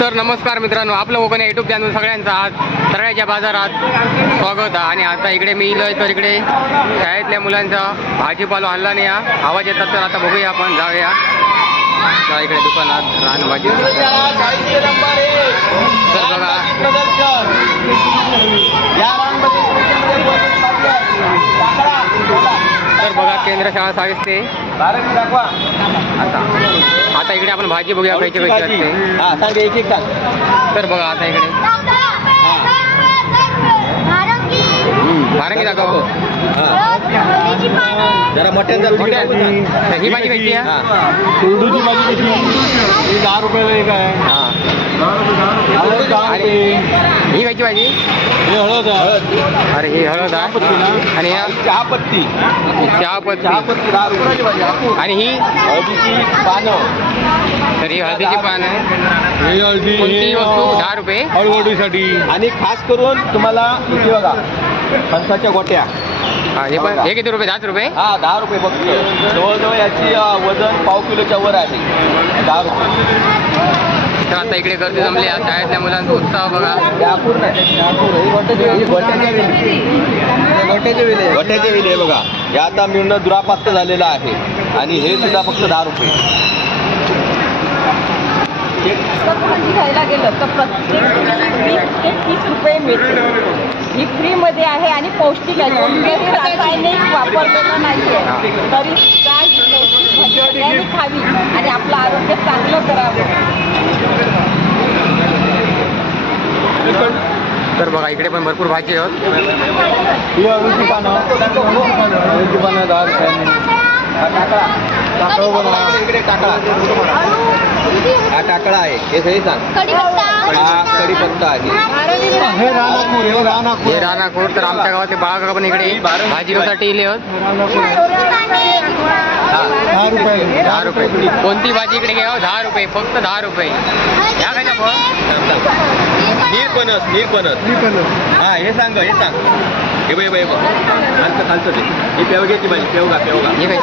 तर नमस्कार मित्रांनो, आपलं कोकण युट्यूब चॅनल सगळ्यांचा आज सगळ्याच्या बाजारात स्वागत आहे। आणि आता इकडे मी इलोय तर इकडे शाळेतल्या मुलांचा भाजीपाला आणला नाही, आवाज येतात तर आता बघूया, आपण जाऊया इकडे दुकानात रान भाजी। तर बघा केंद्र शाळा साविस्ते आता इकडे आपण भाजी बघूया खायची कशी असते। तर बघा आता इकडे भारंगी दाखव जरा मोठ्यान ही भाजी कशी आहे? कुरडूची भाजी कशी आहे? 10 रुपयाला एक आहे। ही कशी भाजी? हे हळद आहे। अरे ही हळद आहे आणि चहापत्ती 10 रुपयाची भाजी। आणि ही हळदीची पानं, तर ही हळदीची पान आहे। ही हळदी कोणती वस्तू 10 रुपये हळवडीसाठी। आणि खास करून तुम्हाला इथे बघा फणसाच्या गोट्या, हे पण हे किती रुपये? 10 रुपये? हा 10 रुपये फक्त। जवळजवळ याची वजन पाव किलोच्या वर आहे, 10 रुपये। तर आता इकडे गर्दी जमली, शाळेतल्या मुलांचा उत्साह बघा। गोट्याचे वेले बघा, हे आता मिळणं दुरापास्त झालेलं आहे आणि हे सुद्धा फक्त 10 रुपये। घ्यायला गेलं तर प्रत्येक 20 ते 30 रुपये मिळते। ही फ्रीमध्ये आहे आणि पौष्टिक आहे, कोणतेही रासायनिक वापरलेलं नाही आहे, तरी सुद्धा ही पौष्टिक भाजी सगळ्यांनी खावी आणि आपलं आरोग्य चांगलं करावं। तर बघा इकडे पण भरपूर भाजी आहेत। ही अळूची पानं 10 रुपये। इकडे टाकळा, हा टाकळा आहे, हे सही सांग। हा कडीपत्ता आहे, हे रानापूर। तर आमच्या गावातले बाळा पण इकडे भाजी घेऊसाठी इले होत। 10 रुपये कोणती भाजी इकडे घ्यावं? 10 रुपये फक्त 10 रुपये। ह्या काय नीलपणस, हा हे सांग, हे सांग, हे बाई खालचं ते ही पेवग्याची भाजी, पेवगा हे काय?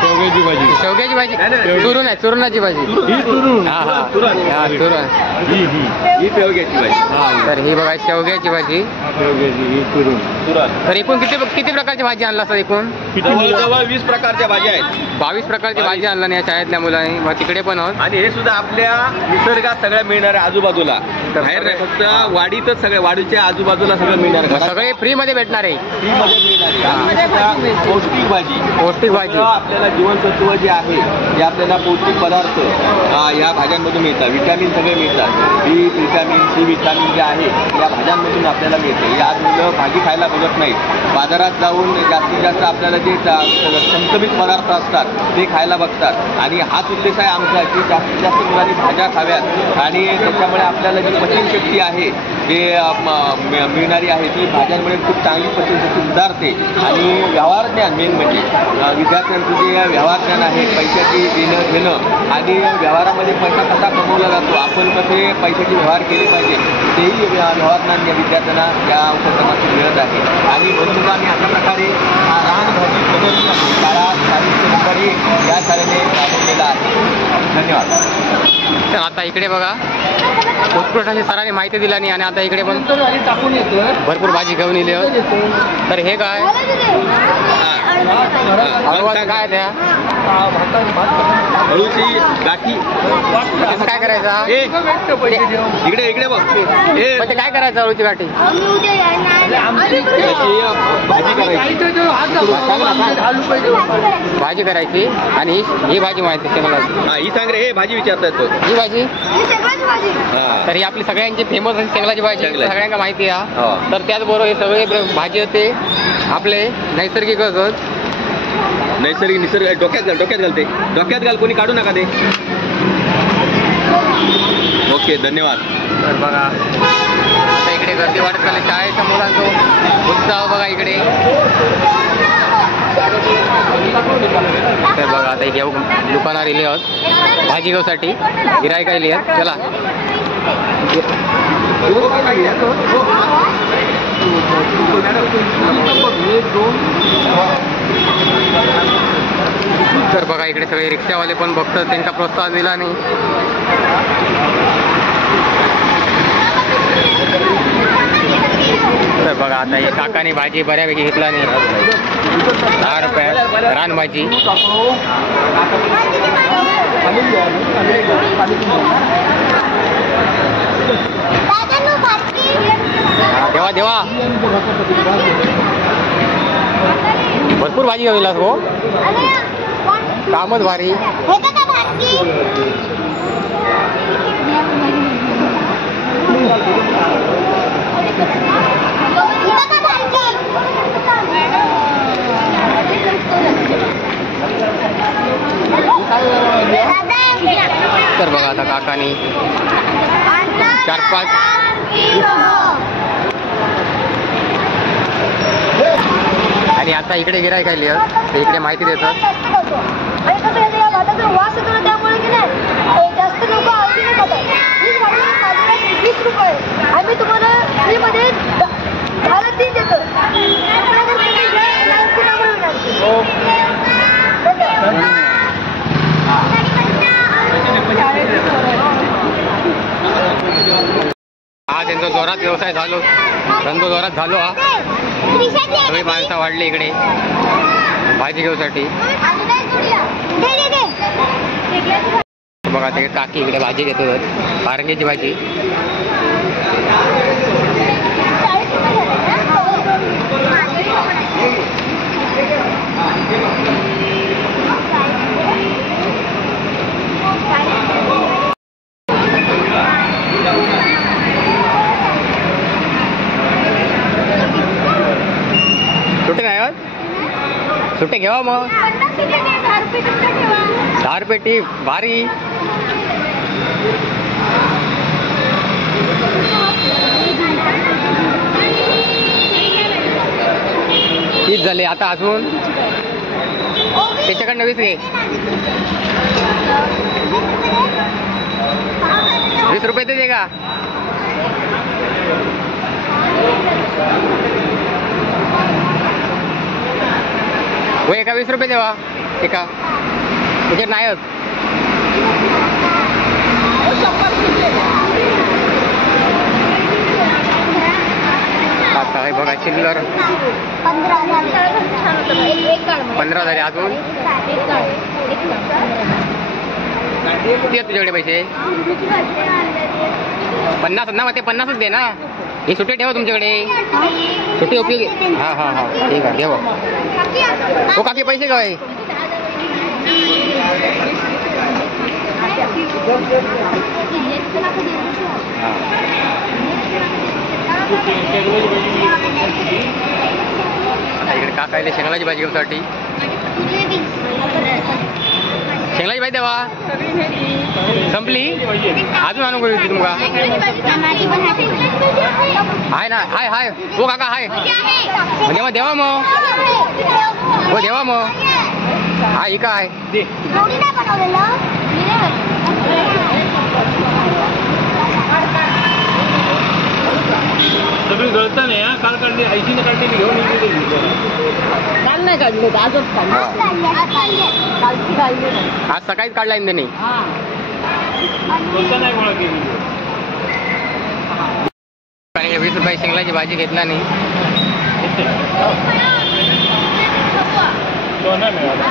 शेवग्याची भाजी, शेवग्याची भाजी चुरून आहे, चुरणाची भाजी। ही चुरून, हा चुरण, ही पेवग्याची भाजी। तर ही बघा शेवग्याची भाजी, ही चुरून। तर एकूण किती प्रकारची भाजी आणला असतात? एकूण जवळ 20 प्रकारच्या भाज्या आहेत। 22 प्रकारची भाजी आणला नाही शाळेतल्या मुलांनी, मग तिकडे पण आहोत। आणि हे सुद्धा आपल्या निसर्गात सगळ्या मिळणार आहे, आजूबाजूला बाहेर नाही, फक्त वाडीतच सगळ्या वाडीच्या आजूबाजूला सगळं मिळणार आहे, सगळे फ्री मध्ये भेटणार आहे। पौष्टिक भाजी, आपल्याला जीवनसत्व जे आहे ते आपल्याला पौष्टिक पदार्थ या भाज्यांमधून मिळतात। विटॅमिन सगळे मिळतात, बी विटॅमिन, सी विटॅमिन जे आहे या भाज्यांमधून आपल्याला मिळते। या मुलं भाजी खायला बघत नाहीत, बाजारात जाऊन जास्तीत जास्त आपल्याला जे चमचमीत पदार्थ असतात ते खायला बघतात। आणि हाच उद्देश आहे आमचा की जास्तीत जास्त मुलांनी भाज्या खाव्यात आणि त्याच्यामुळे आपल्याला जी पचनशक्ती आहे जे मिळणारी आहे ती भाज्यांमुळे खूप चांगली पचनशक्ती सुधारते। आणि व्यवहार ज्ञान मेन म्हणजे विद्यार्थ्यांचं जे व्यवहार ज्ञान आहे, पैशाची देणं घेणं आणि व्यवहारामध्ये पैसा कसा कमवला जातो, आपण कसे पैशाचे व्यवहार केले पाहिजे तेही व्यवहार ज्ञान या विद्यार्थ्यांना या उपक्रमातून मिळत आहे। आणि म्हणून आम्ही अशा प्रकारे रानभाजी बदल शाळा या शाळेने राबवलेला आहे। धन्यवाद। तर आता इकडे बघा उत्कृष्ट अशी सरांनी माहिती दिली आणि आता इकडे पण भरपूर भाजी घेऊन येली। तर हे काय काय त्या अळूची गाठी कसं काय करायचा? इकडे बघ, म्हणजे काय करायचं अळूची गाठी? भाजी करायची आणि ही भाजी माहिती आहे मला। ही सांग रे, हे भाजी विचारतात ही भाजी। तर ही आपली सगळ्यांची फेमस अशी शेंगलाची भाजी सगळ्यांना माहिती आहे। तर त्याचबरोबर हे सगळे भाजी होते आपले नैसर्गिक निसर्ग डोक्यात घाल कोणी काढू नका ते। ओके, धन्यवाद। तर बघा आता इकडे गर्दी वाढत चालली, शाळेच्या मुलांचा उत्साह बघा इकडे। तर बघा आता घेऊ दुकानावर इले आहोत भाजी घेऊसाठी, गिरायका इले आहेत। चला तर बघा इकडे सगळे रिक्षावाले पण बघतात, त्यांचा प्रोत्साहन दिला नाही. तर बघा आता हे काकाने भाजी बऱ्यापैकी घेतला नाही. 10 रुपयात रानभाजी. देवा देवा भरपूर भाजी घेऊन हो, कामच भारी. तर बघा आता काकानी 4-5 आणि आता इकडे गिरायक आली ते इकडे माहिती देतात. वास येतो ना, त्यामुळे की नाही जास्त लोक आवडी नाही खातात. 20 रुपये आम्ही तुम्हाला फ्रीमध्ये 3 देतो. हा त्यांचा जोरात व्यवसाय झालो, धंदो जोरात झालो. हा सगळी माणसं वाढली इकडे भाजी घेऊसाठी. बघा ते काकी इकडे भाजी घेतो, कारंग्याची भाजी. सुट्टे नाही आहेत, सुट्टे घेवा मग. 10 रुपये टी भारी. तीच झाले आता अजून त्याच्याकडनं 20 घे. 20 रुपये दे का? हो एका 20 रुपये देवा एका त्याच्यात नाही होत. आता बघा चिल्लर 15 झाले अजून. किती आहेत तुझ्याकडे पैसे? 50 ना, मग ते 50च दे ना. हे सुट्टे ठेवा तुमच्याकडे, सुट्टे उपयोगी. हां हां हां ठीक आहे ठेवा. हो काकी पैसे काय? आता इकडे काकायला शेंगलाची भाजी घेऊसाठी. शेंगलाची भाजी देवा संपली, अजून आणू होती तुमका? हाय ना, हाय हाय हो काका हाय. देवा देवा मग, हो देवा मग. हा ही काय सगळी गळता नाही. काल काढली आईशीने काढली घेऊन काल नाही काढले, आजच काढले. आज सकाळीच काढला इंद नाही. नाही गोळा केली. 20 रुपये शेंगलाची भाजी घेतला नाही. तो नाही मिळाला.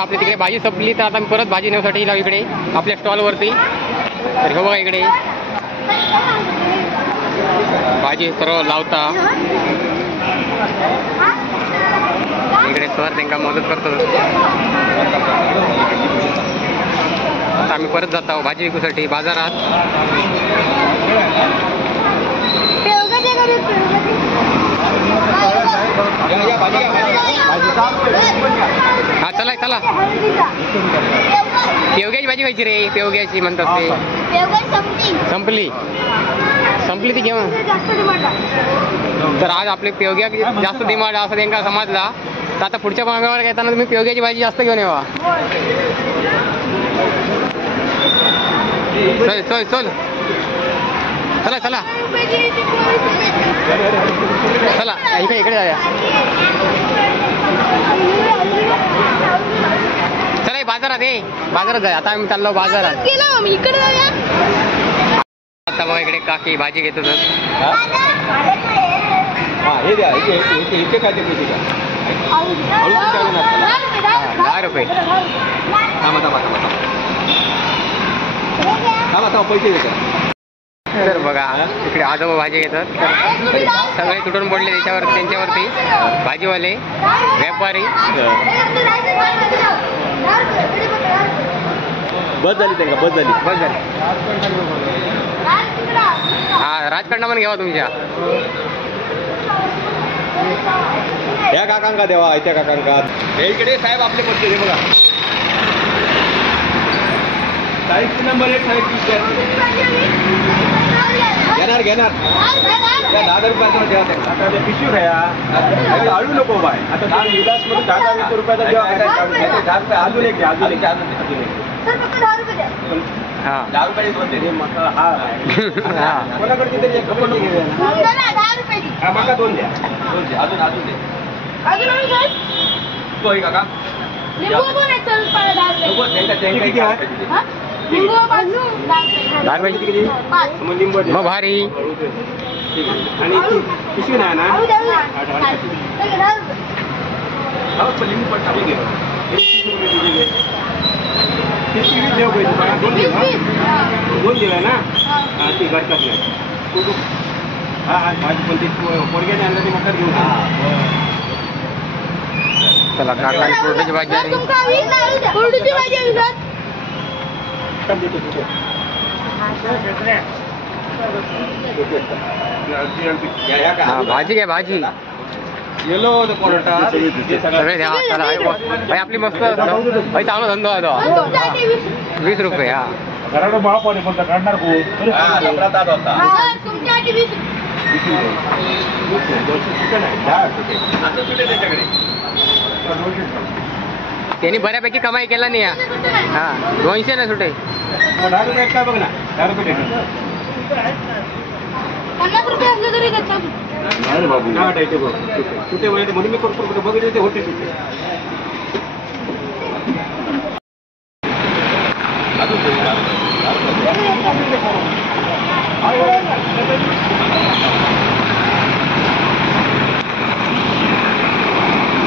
आपली तिकडे भाजी संपली तर आता मी परत भाजी नेण्यासाठी येईल इकडे आपल्या स्टॉलवरती. तर हे बघा इकडे भाजी सर्व लावता इकडे सर त्यांना मदत करतो. आता आम्ही परत जात आहोत भाजी विकूसाठी बाजारात. हा चला चला पेवग्याची भाजी खायची रे. पेवग्याची म्हणतात ते. संपली संपली ती घेऊन. तर आज आपले पेवग्या जास्त डिमांड असं त्यांना समजला तर आता पुढच्या मागावर घेताना तुम्ही पेवग्याची भाजी जास्त घेऊन येवा. चल चल चल चला चला चला इकडे इकडे जाऊया. चला बाजारात बाजारात जाऊया. आता आम्ही चाललो बाजारात. आता मग इकडे काकी भाजी घेतो. हे द्या इथे काय ते 10 रुपये. पैसे देतात. तर बघा इकडे आजोबा भाजी घेतात. सगळे तुटून पडले त्यांच्यावरती भाजीवाले व्यापारी. बस झाली त्यांना बस झाली. हा राजकारणा पण घ्यावा तुमच्या. या काकांका देवा त्या काकांका. हे इकडे साहेब आपले पडते हे बघा. 40 नंबर 1 घेणार घेणार 10 रुपयाचा द्या. आता ते पिशवी घ्या. अळू नको बाय. आता 10 गिलासमध्ये 10-20 रुपयाचा द्या. 10 रुपये अजून एक द्या. अजून एक हा 10 रुपये हा कोणाकडे तरी एक कपड घेऊया. माका 2 द्या. अजून दे. तो आहे काका. मग भारी. आणि पिशवी नाही ना. लिंबू पण टाकून घे. 2 दिला ना. ती घरतात नाही. हा माझी पण ती पोरग्याने आणलं ते मकर घेऊन. चला काका कोरड्याची भाजी आहे. हा भाजी घ्या भाजी. येलो कोरटा सगळे द्या. चला भाई आपली मस्त भाई चांगला धंदा आहे तो. 20 रुपये. हा घराला भाव पण कोणता काढणार त्यांनी बऱ्यापैकी कमाई केला नाही. हा 200 ना सुटे. 10 रुपये काय बघ ना. 10 रुपये 50 रुपये असले तरी त्याचा. अरे बाबू सुटे वय म्हणून मी करतो बघितले ते होते सुटे.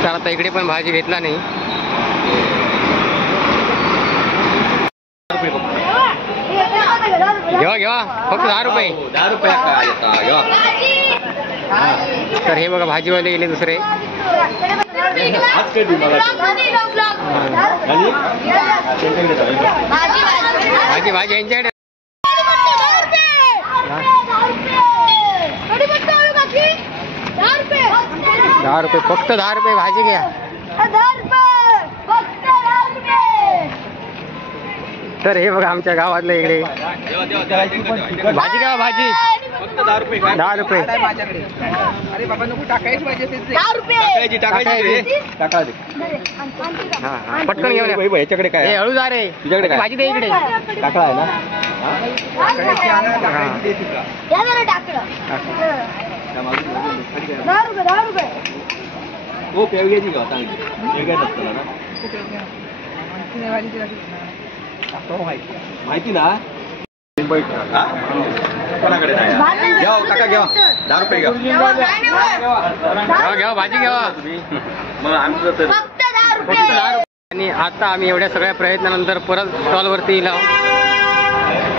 तर आता इकडे पण भाजी घेतला नाही. घेवा घेवा फक्त 10 रुपये. 10 रुपये काय येता. तर हे बघा भाजीवाले गेले दुसरे. भाजी भाजी यांच्याकडे 10 रुपये फक्त 10 रुपये भाजी घ्या. तर हे बघा आमच्या गावातलं इकडे भाजी घ्या. भाजी फक्त 10 रुपये. 10 रुपये. अरे बाबा नको टाकायची पाहिजे. 10 रुपये टाकायची टाका दे. हा हा पटकन घेऊन या. याच्याकडे काय हळू जा रे. तुझ्याकडे काय? भाजी दे इकडे. टाकळा आहे ना. या जरा टाकलं. 10 रुपये. हो पेवग्याची का चांगली. पेवग्याच असतं ना. माहिती ना. कोणाकडे नाही. घ्या काका घ्या. 10 रुपये घ्या. घ्या भाजी घ्या. मग आमचं तर फक्त 10 रुपये. आणि आता आम्ही एवढ्या सगळ्या प्रयत्नानंतर परत स्टॉलवरती आलो.